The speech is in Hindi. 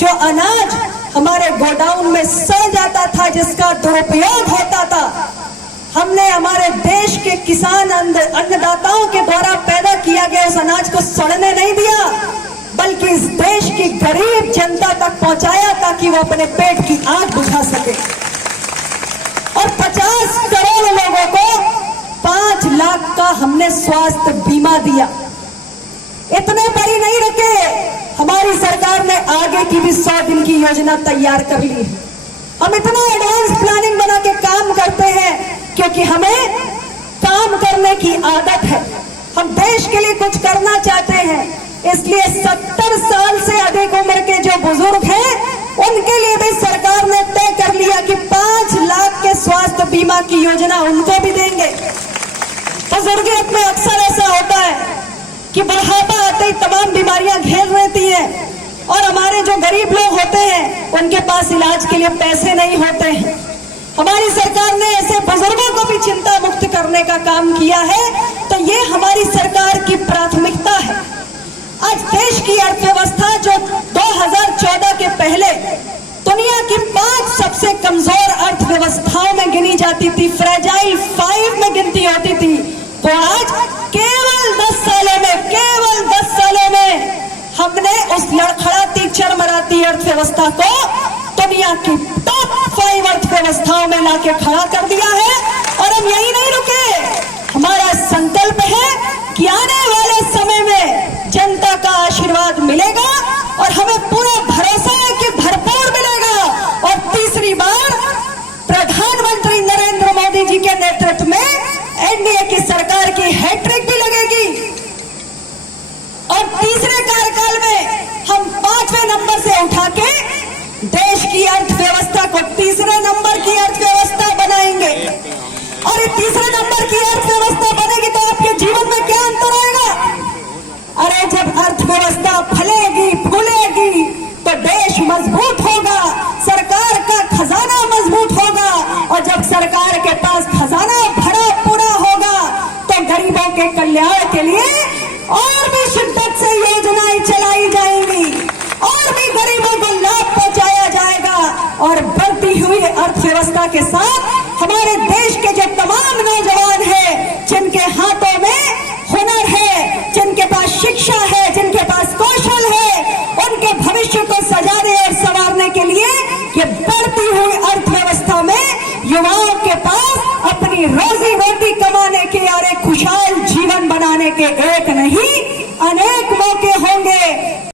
जो अनाज हमारे गोडाउन में सड़ जाता था, जिसका दुरुपयोग होता था, हमने हमारे देश के किसान अन्नदाताओं के द्वारा पैदा किया गया उस अनाज को सड़ने नहीं दिया, बल्कि इस देश की गरीब जनता तक पहुंचाया ताकि वो अपने पेट की आग बुझा सके। और 50 करोड़ लोगों को 5 लाख का हमने स्वास्थ्य बीमा दिया। इतने पर ही नहीं रुके, हमारी सरकार ने आगे की भी 100 दिन की योजना तैयार कर ली है। हम इतना एडवांस प्लानिंग बना के काम करते हैं क्योंकि हमें काम करने की आदत है, हम देश के लिए कुछ करना चाहते हैं। इसलिए 70 साल से अधिक उम्र के जो बुजुर्ग हैं, उनके लिए भी सरकार ने तय कर लिया कि 5 लाख के स्वास्थ्य बीमा की योजना उनको भी देंगे। बुजुर्गियत में अक्सर ऐसा होता है कि बुढ़ापा आते ही तमाम बीमारियां घेर लेती हैं और हमारे जो गरीब लोग होते हैं उनके पास इलाज के लिए पैसे नहीं होते हैं। हमारी सरकार ने ऐसे बुजुर्गों को भी चिंता मुक्त करने का काम किया है, तो ये हमारी सरकार की प्राथमिकता है। आज देश की अर्थव्यवस्था जो 2014 के पहले दुनिया की 5 सबसे कमजोर अर्थव्यवस्थाओं में गिनी जाती थी, फ्रेजाइल 5 में गिनती होती थी, तो आज केवल 10 सालों में हमने उस लड़खड़ाती चरमराती अर्थव्यवस्था को दुनिया की टॉप 5 अर्थव्यवस्थाओं में लाके खड़ा कर दिया है। और हम यही नहीं रुके, हमारा संकल्प है कि आने वाले समय में जनता का आशीर्वाद मिलेगा और हमें पूरा भरोसा है कि भरपूर मिलेगा। और तीसरी बार प्रधानमंत्री नरेंद्र मोदी जी के नेतृत्व में एनडीए की सरकार की हैट्रिक भी लगेगी और तीसरे कार्यकाल में हम 5वें नंबर से उठा के देश की अर्थव्यवस्था को तीसरे नंबर की अर्थव्यवस्था बनाएंगे। और ये तीसरे नंबर की अर्थव्यवस्था बनेगी तो आपके जीवन में क्या अंतर आएगा? अरे जब अर्थव्यवस्था फलेगी फूलेगी तो देश मजबूत होगा, सरकार का खजाना मजबूत होगा, और जब सरकार के पास खजाना भरा पूरा होगा तो गरीबों के कल्याण के लिए और भी शिद्दत से योजनाएं चलाई जाएंगी और भी गरीबों को लाभ पहुंचाया जाएगा। और बढ़ती हुई अर्थव्यवस्था के साथ हमारे देश के जो तमाम नौजवान हैं, जिनके हाथों में हुनर है, जिनके पास शिक्षा है, जिनके पास कौशल है, उनके भविष्य को सजाने और संवारने के लिए ये बढ़ती हुई अर्थव्यवस्था में युवाओं के पास अपनी रोजी रोटी कमाने के और एक खुशहाल जीवन बनाने के एक नहीं अनेक मौके होंगे।